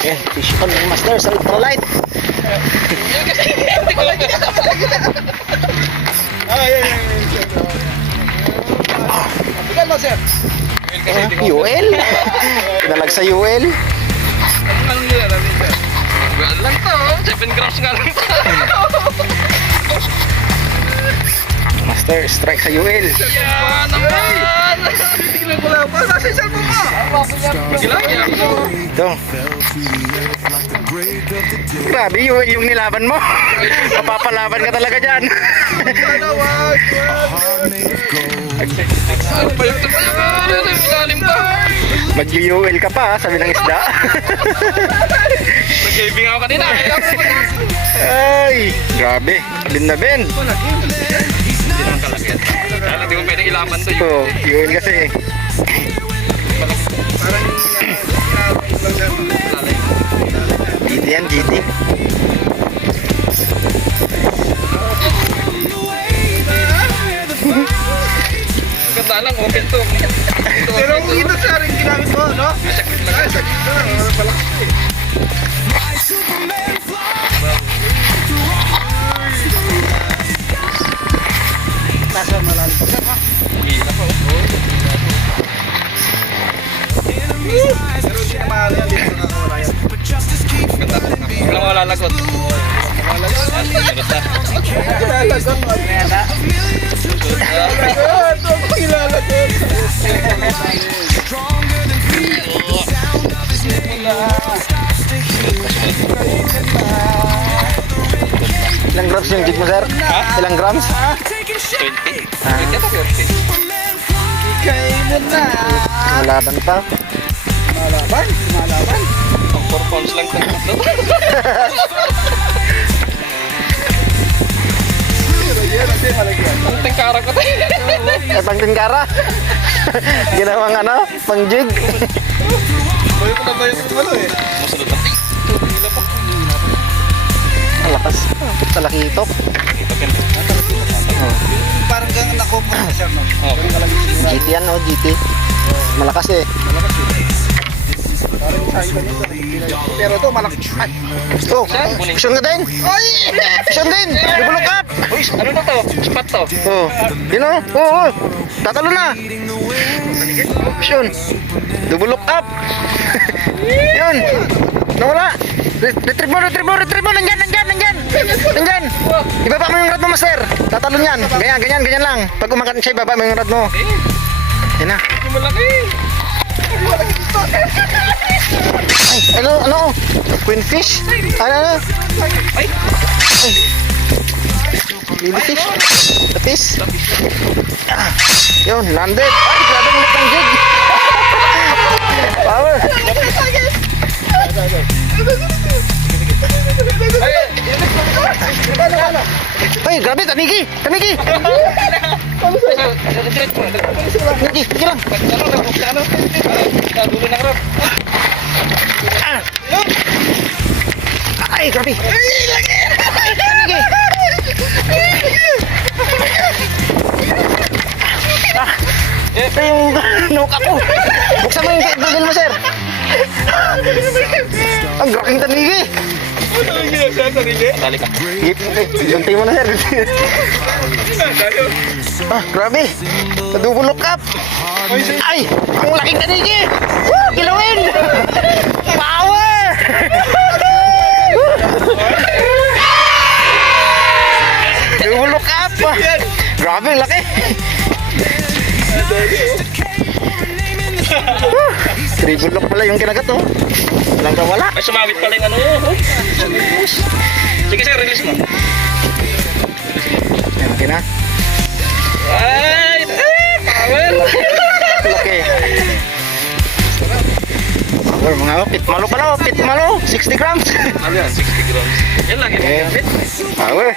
Okay, fish on master sa ultralight. Bigan mo, sir. UL. Pinalag sa UL. Anong yun? Well lang to. 7 grams nga lang to. Master, strike sa UL. Yan naman. Tignan ko lang. Nasa yung cellphone mo. Gilang yan. Ito. Grabe, UL yung nilaban mo. Mapapalaban ka talaga dyan. Ano pa yung malalim to? Mag-UL ka pa, sabi ng isda. Nag-gaving ako kanina. Ay, grabe. Bin na bin. Hindi naman kalagyan. Hindi mo pwedeng ilaman to. Oh, UL kasi. GT yan, GT. Ganda lang, open to. Pero ito siya rin ginamit mo, no? Sakit lang. Sakit lang. Wala nasa malalim pa siya, ha? Hila pa, Pero hindi na mahal yan, dito nakakawala yan. Ganda. Walang malalagot. Malalagot na. Malalagot. Ilang grams yung jig mo, sir? Ilang grams? 20. 20 ata 40. Kainin na. Malaban pa. Malaban? Malaban? Ang 4 pounds lang ito. Ang tingkara ko tayo. Eh, pang tingkara. Ginawang ano, pang jig. Bayo ko na bayo ko malo eh. Masunod na. Hila pa. Ang lakas. Talakitok. Parang gang nakopos na siya, no? GT yan, no? GT. Malakas eh. Malakas yun. Parang sayo ka nito. Pero ito malaki. Ay! Oh, action ka din. Ay! Action din. Double up. Uy, ano na to? Spot to. Oh, yun o. Oo, tatalo na. Action. Double look up. Yun. Nawala. Retrieve mo. Nandyan. Ibaba mo yung rod mo, master. Tatalo niyan. Ganyan lang. Pag umakat siya, ibaba mo yung rod mo. Yan na. Hindi malaki. Malaki ito. Ay, ano? Queen fish? Ano? Ay! Baby fish? Tapis? Ah, yun, landed. Ay, grabe ang litang jig. Power. Ay, grabe, tanigi. Tanigi lang. Dulo ng rap. Ah. Ay, grabe. Tanigi. Ah, ito yung nuka ko. Buksan mo yung bugil mo, sir. Ang graking tanigi. Ano yung ginagawa sa rin eh? Dali ka. Gunting mo na, sir. Ah, grabe. Double look up. Ay, ang laking tanigi. Woo, kilawin. Power. Double look up. Grabe, ang laki. Triple lock pala yung kinagat, oh. Walang kawala. Ay, sumawit pala yung ano yun. Sige sir, release mo. Ayan, okay na. Ay! Power! Laki. Power, mga pitmalo pala, oh. Pitmalo. 60 grams. Ano yan? 60 grams. Yan lang yung Okay. gamit. Power.